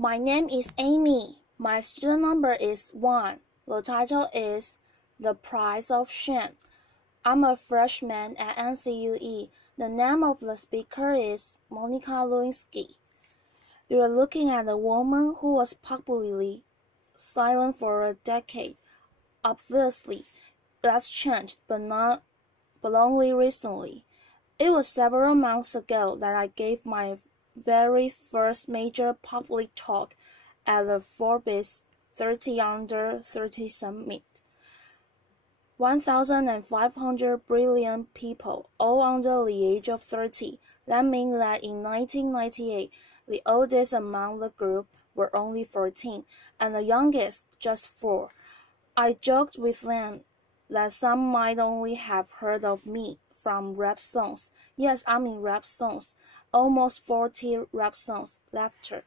My name is Amy. My student number is 1. The title is The Price of Shame. I'm a freshman at NCUE. The name of the speaker is Monica Lewinsky. You are looking at a woman who was publicly silent for a decade. Obviously, that's changed, but only recently. It was several months ago that I gave my very first major public talk at the Forbes 30 Under 30 Summit. 1,500 brilliant people, all under the age of 30. That means that in 1998, the oldest among the group were only 14, and the youngest just 4. I joked with them that some might only have heard of me from rap songs. Yes, I mean rap songs. Almost 40 rap songs. Laughter.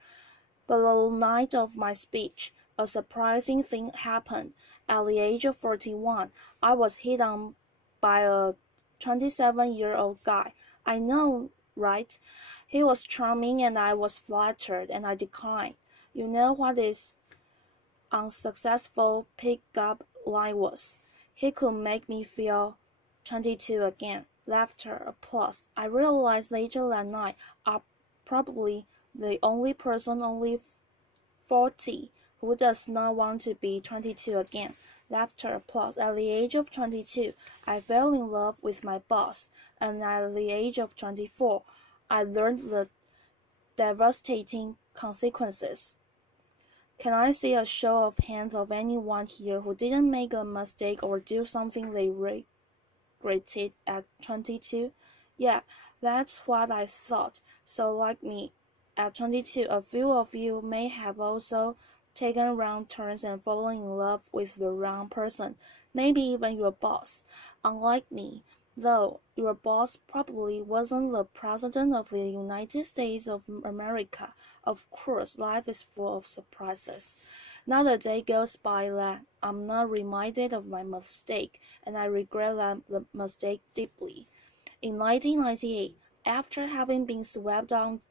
But the night of my speech, a surprising thing happened. At the age of 41, I was hit on by a 27-year-old guy. I know, right? He was charming and I was flattered and I declined. You know what his unsuccessful pick-up line was? He could make me feel 22 again. Laughter, applause. I realized later that night I'm probably the only person only 40 who does not want to be 22 again. Laughter, applause. At the age of 22, I fell in love with my boss, and at the age of 24, I learned the devastating consequences. Can I see a show of hands of anyone here who didn't make a mistake or do something they regretted at 22? Yeah, that's what I thought. So like me, at 22, a few of you may have also taken wrong turns and fallen in love with the wrong person, maybe even your boss. Unlike me, though, your boss probably wasn't the President of the United States of America. Of course, life is full of surprises. Not a day goes by that I'm not reminded of my mistake, and I regret that mistake deeply. In 1998, after having been swept on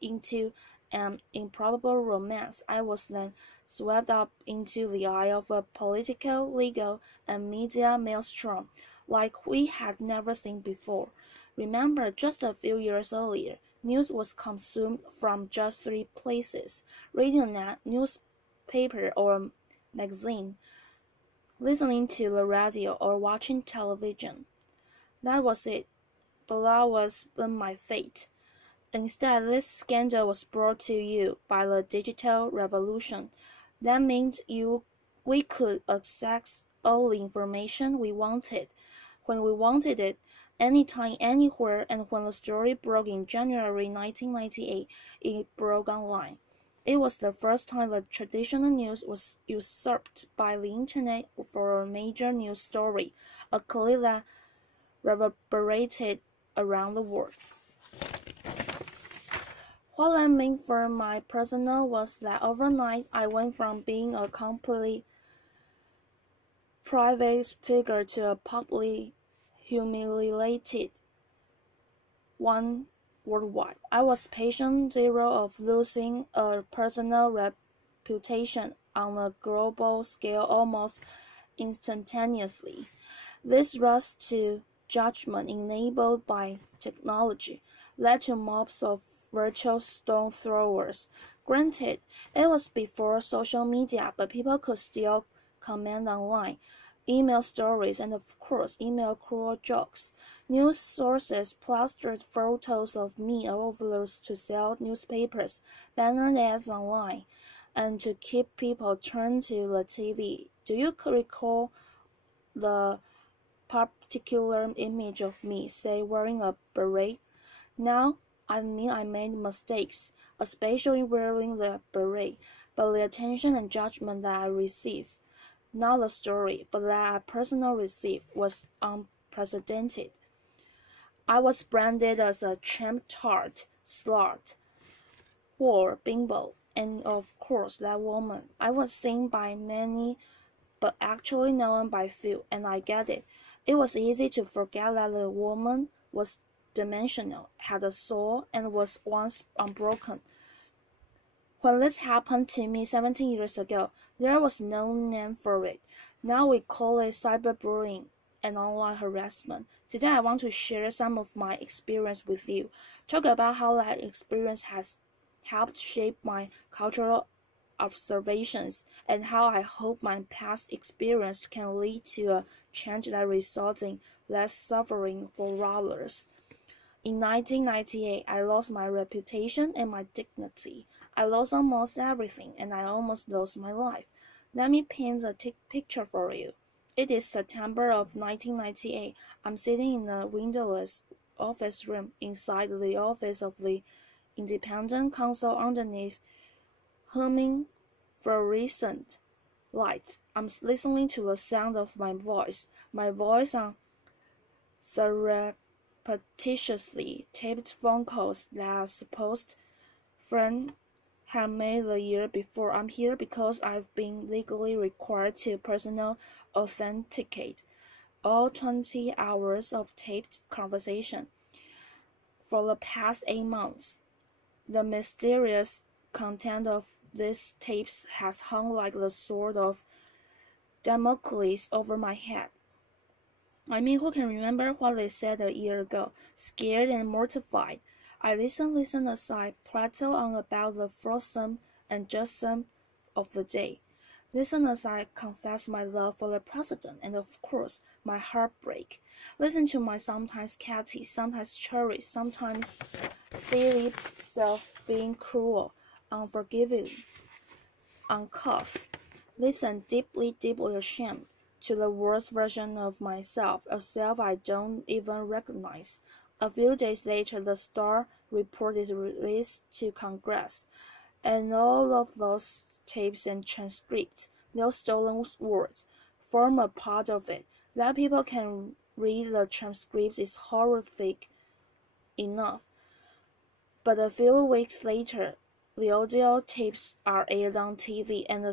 into an improbable romance, I was then swept up into the eye of a political, legal, and media maelstrom like we had never seen before. Remember, just a few years earlier, news was consumed from just 3 places: radio, newspaper, or magazine, listening to the radio, or watching television. That was it, but that wasn't my fate. Instead, this scandal was brought to you by the digital revolution. That means we could access all the information we wanted, when we wanted it, anytime, anywhere, and when the story broke in January 1998, it broke online. It was the first time that traditional news was usurped by the internet for a major news story, a clip that reverberated around the world. What that meant for my personal was that overnight I went from being a completely private figure to a publicly humiliated one worldwide. I was patient zero of losing a personal reputation on a global scale almost instantaneously. This rush to judgment enabled by technology led to mobs of virtual stone throwers. Granted, it was before social media, but people could still comment online, email stories, and of course email cruel jokes. News sources plastered photos of me all over to sell newspapers, banner ads online, and to keep people turned to the TV. Do you recall the particular image of me, say wearing a beret? Now, I mean I made mistakes, especially wearing the beret, but the attention and judgment that I received, not the story, but that I personally received, was unprecedented. I was branded as a tramp tart, slut, whore, bimbo, and of course that woman. I was seen by many, but actually known by few, and I get it. It was easy to forget that the woman was dimensional, had a soul, and was once unbroken. When this happened to me 17 years ago, there was no name for it. Now we call it cyberbullying and online harassment. Today I want to share some of my experience with you. Talk about how that experience has helped shape my cultural observations and how I hope my past experience can lead to a change that results in less suffering for others. In 1998, I lost my reputation and my dignity. I lost almost everything, and I almost lost my life. Let me paint a picture for you. It is September of 1998. I'm sitting in a windowless office room inside the office of the Independent Council underneath humming fluorescent lights. I'm listening to the sound of my voice on surreptitiously taped phone calls that a supposed friend had made the year before. I'm here because I've been legally required to personally authenticate all 20 hours of taped conversation for the past 8 months. The mysterious content of these tapes has hung like the sword of Damocles over my head. I mean, who can remember what they said a year ago? Scared and mortified, I listen as I prattle on about the frosome and justome of the day. Listen as I confess my love for the president and, of course, my heartbreak. Listen to my sometimes catty, sometimes cherished, sometimes silly self being cruel, unforgiving, uncouth. Listen deeply ashamed to the worst version of myself, a self I don't even recognize. A few days later, the Star report is released to Congress, and all of those tapes and transcripts, those stolen words, form a part of it. That people can read the transcripts is horrific enough. But a few weeks later, the audio tapes are aired on TV, and the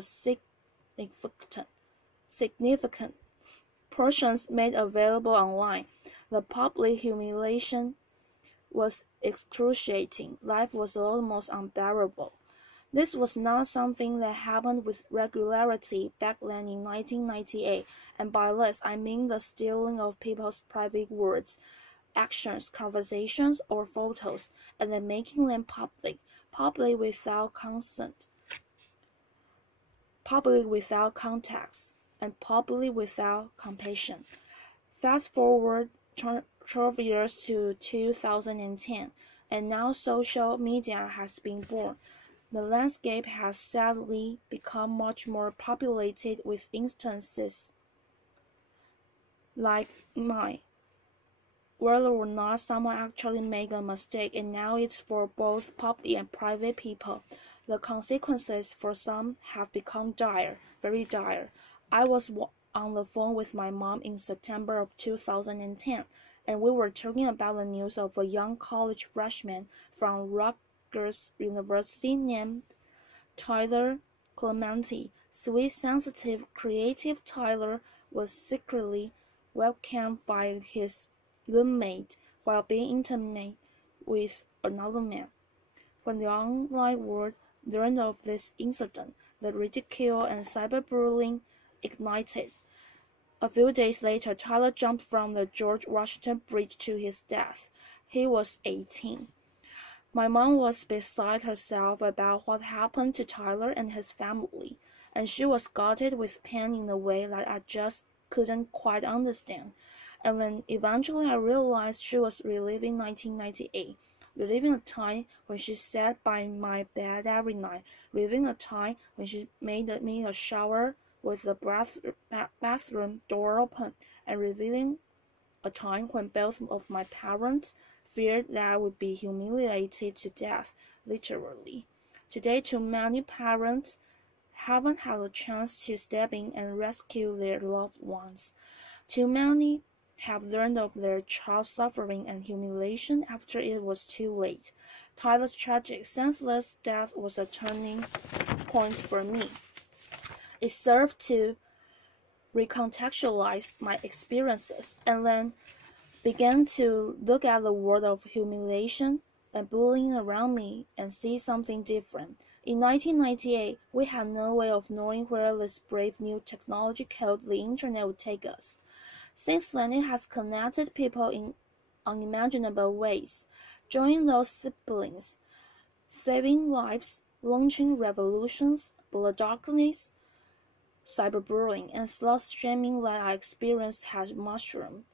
significant portions made available online. The public humiliation was excruciating. Life was almost unbearable. This was not something that happened with regularity back then in 1998, and by this I mean the stealing of people's private words, actions, conversations, or photos, and then making them public without consent, public without context, and public without compassion. Fast forward 12 years to 2010, and now social media has been born. The landscape has sadly become much more populated with instances like mine, whether or not someone actually made a mistake, and now it's for both public and private people. The consequences for some have become dire, very dire. I was on the phone with my mom in September of 2010, and we were talking about the news of a young college freshman from Rutgers University named Tyler Clementi. Sweet, sensitive, creative Tyler was secretly webcammed by his roommate while being intimate with another man. When the online world learned of this incident, the ridicule and cyberbullying ignited. A few days later, Tyler jumped from the George Washington Bridge to his death. He was 18. My mom was beside herself about what happened to Tyler and his family, and she was gutted with pain in a way that I just couldn't quite understand. And then eventually I realized she was reliving 1998, reliving a time when she sat by my bed every night, reliving a time when she made me a shower with the bathroom door open, and revealing a time when both of my parents feared that I would be humiliated to death, literally. Today, too many parents haven't had a chance to step in and rescue their loved ones. Too many have learned of their child's suffering and humiliation after it was too late. Tyler's tragic, senseless death was a turning point for me. It served to recontextualize my experiences, and then began to look at the world of humiliation and bullying around me and see something different. In 1998, we had no way of knowing where this brave new technology called the Internet would take us. Since then, it has connected people in unimaginable ways, joining those siblings, saving lives, launching revolutions, but darkness, cyberbullying, and slut-shaming that I experienced has mushroomed.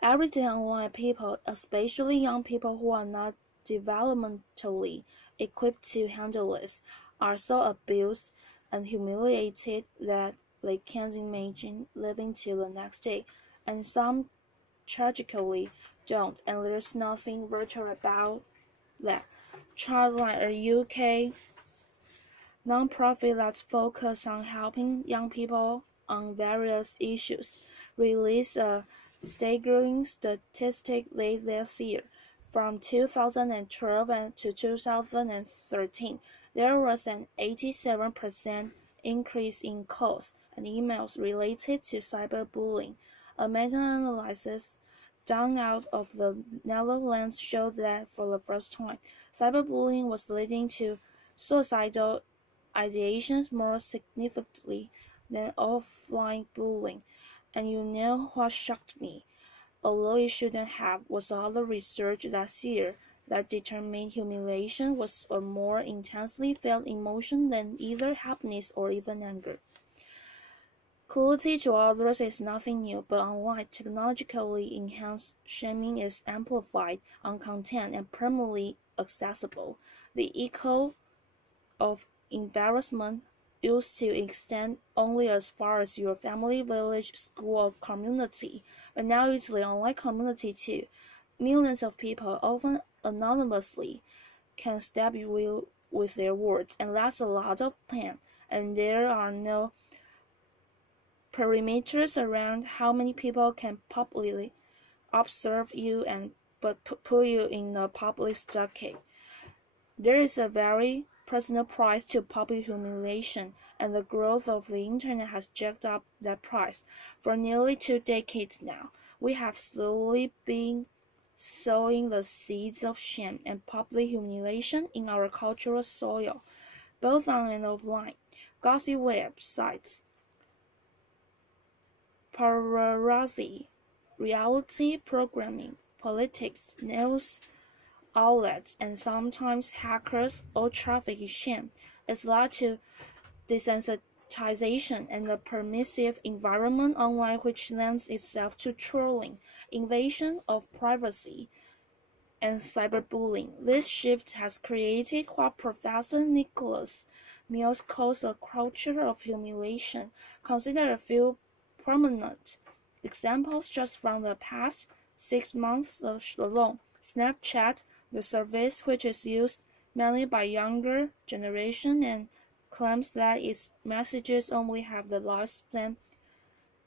Every day online people, especially young people who are not developmentally equipped to handle this, are so abused and humiliated that they can't imagine living till the next day, and some tragically don't, and there's nothing virtual about that. Childline, a UK non-profit that focuses on helping young people on various issues, released a staggering statistic late this year. From 2012 to 2013, there was an 87% increase in calls and emails related to cyberbullying. A meta-analysis done out of the Netherlands showed that for the first time, cyberbullying was leading to suicidal ideations more significantly than offline bullying. And you know what shocked me? Although it shouldn't have, was all the research last year that determined humiliation was a more intensely felt emotion than either happiness or even anger. Cruelty to others is nothing new, but online, technologically enhanced shaming is amplified on content and permanently accessible. The echo of embarrassment used to extend only as far as your family, village, school, or community, but now it's the online community too. Millions of people, often anonymously, can stab you with their words, and that's a lot of pain, and there are no perimeters around how many people can publicly observe you and put you in a public stockade. There is a very personal price to public humiliation, and the growth of the Internet has jacked up that price. For nearly 2 decades now, we have slowly been sowing the seeds of shame and public humiliation in our cultural soil, both on and offline. Gossip websites, paparazzi, reality programming, politics, news outlets, and sometimes hackers all traffic shame. It's led to desensitization and a permissive environment online which lends itself to trolling, invasion of privacy, and cyberbullying. This shift has created what Professor Nicholas Mills calls a culture of humiliation. Consider a few prominent examples just from the past 6 months alone. Snapchat, the service, which is used mainly by younger generation and claims that its messages only have the lifespan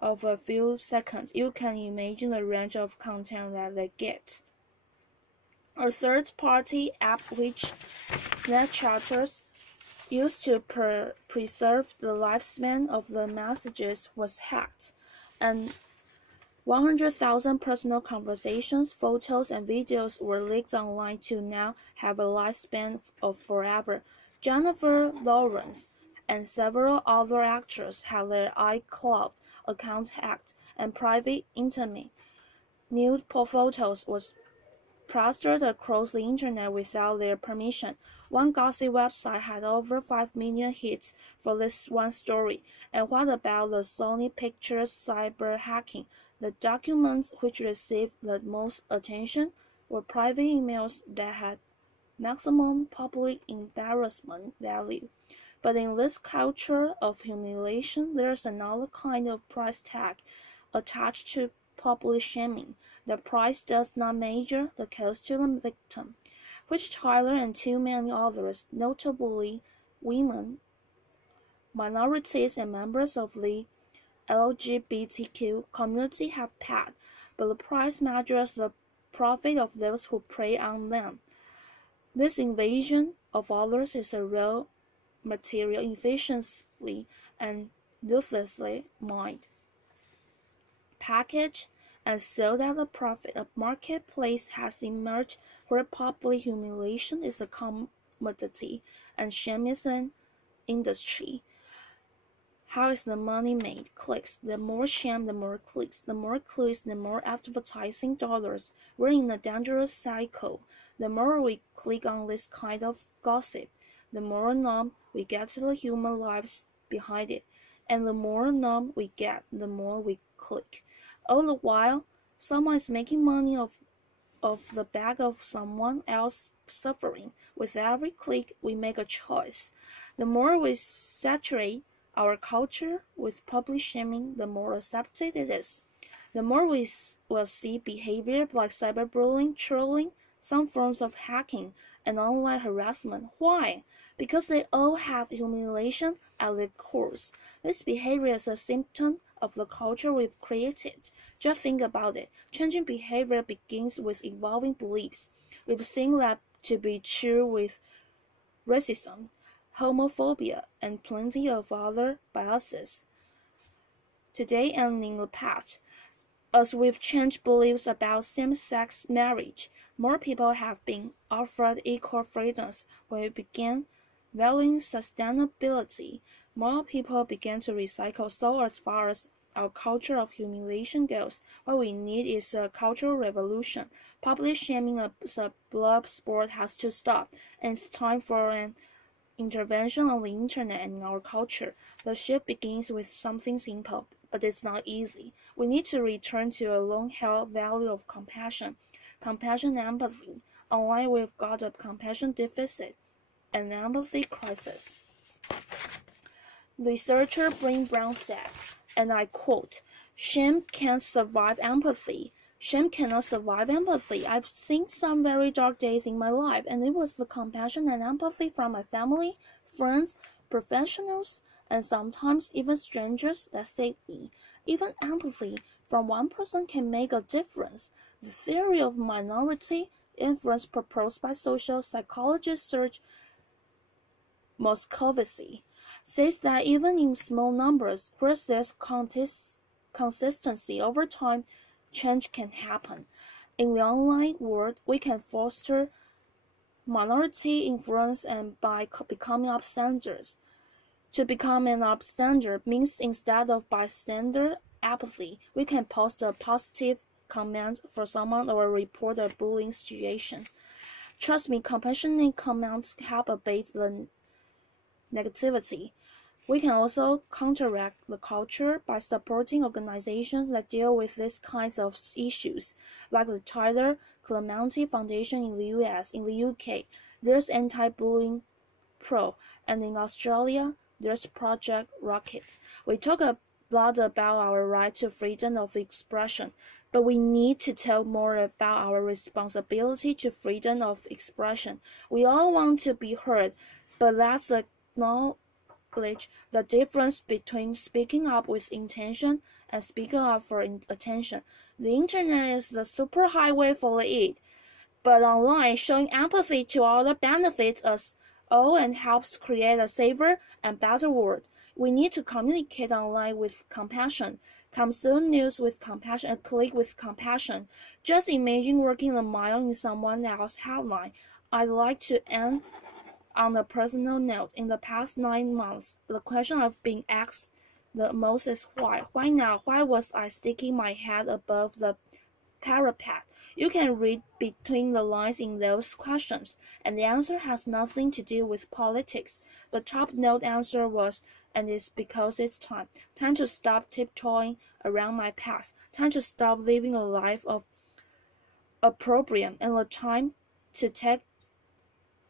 of a few seconds. You can imagine the range of content that they get. A third-party app which Snapchatters used to preserve the lifespan of the messages was hacked, and 100,000 personal conversations, photos, and videos were leaked online to now have a lifespan of forever. Jennifer Lawrence and several other actors had their iCloud accounts hacked, and private intimate nude photos was plastered across the Internet without their permission. One gossip website had over 5 million hits for this one story. And what about the Sony Pictures cyber hacking? The documents which received the most attention were private emails that had maximum public embarrassment value. But in this culture of humiliation, there's another kind of price tag attached to public shaming. The price does not measure the cost to the victim, which Tyler and too many others, notably women, minorities, and members of the LGBTQ community have paid, but the price measures the profit of those who prey on them. This invasion of others is a raw material efficiently and ruthlessly mined, packaged, and sold at a profit. A marketplace has emerged where public humiliation is a commodity and shame is an industry. How is the money made? Clicks. The more shame, the more clicks. The more clicks, the more advertising dollars. We're in a dangerous cycle. The more we click on this kind of gossip, the more numb we get to the human lives behind it. And the more numb we get, the more we click. All the while, someone is making money off the back of someone else suffering. With every click, we make a choice. The more we saturate our culture with public shaming, the more accepted it is. The more we will see behavior like cyberbullying, trolling, some forms of hacking, and online harassment. Why? Because they all have humiliation at their cores. This behavior is a symptom of the culture we've created. Just think about it. Changing behavior begins with evolving beliefs. We've seen that to be true with racism, homophobia, and plenty of other biases, today and in the past. As we've changed beliefs about same-sex marriage, more people have been offered equal freedoms. When we began valuing sustainability, more people began to recycle. So as far as our culture of humiliation goes, what we need is a cultural revolution. Public shaming as a blood sport has to stop, and it's time for an intervention on the internet and in our culture. The shift begins with something simple, but it's not easy. We need to return to a long-held value of compassion and empathy. Online, we've got a compassion deficit and empathy crisis. Researcher Bryn Brown said, and I quote, "Shame can't survive empathy. Shame cannot survive empathy. I've seen some very dark days in my life, and it was the compassion and empathy from my family, friends, professionals, and sometimes even strangers that saved me. Even empathy from one person can make a difference." The theory of minority influence proposed by social psychologist Serge Moscovici says that even in small numbers, where there's consistency over time, change can happen. In the online world, we can foster minority influence, and by becoming upstanders. To become an upstander means instead of bystander apathy, we can post a positive comment for someone or report a bullying situation. Trust me, compassionate comments help abate the negativity. We can also counteract the culture by supporting organizations that deal with these kinds of issues, like the Tyler Clementi Foundation in the US. In the UK, there's Anti-Bullying Pro, and in Australia, there's Project Rocket. We talk a lot about our right to freedom of expression, but we need to talk more about our responsibility to freedom of expression. We all want to be heard, but let's acknowledge the difference between speaking up with intention and speaking up for attention. The internet is the superhighway for it, but online, showing empathy to others benefits us all and helps create a safer and better world. We need to communicate online with compassion, consume news with compassion, and click with compassion. Just imagine working a mile in someone else's headline. I'd like to end on a personal note. In the past 9 months, the question I've been asked the most is why. Why now? Why was I sticking my head above the parapet? You can read between the lines in those questions, and the answer has nothing to do with politics. The top note answer was, and it's because it's time. Time to stop tiptoeing around my past. Time to stop living a life of opprobrium, and the time to take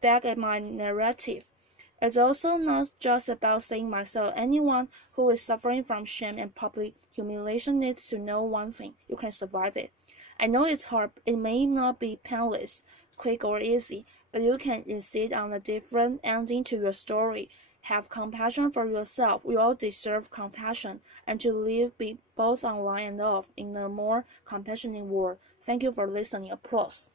back at my narrative. It's also not just about saying myself. Anyone who is suffering from shame and public humiliation needs to know one thing: you can survive it. I know it's hard. It may not be painless, quick, or easy, but you can insist on a different ending to your story. Have compassion for yourself. We all deserve compassion, and to live both online and off in a more compassionate world. Thank you for listening. Applause.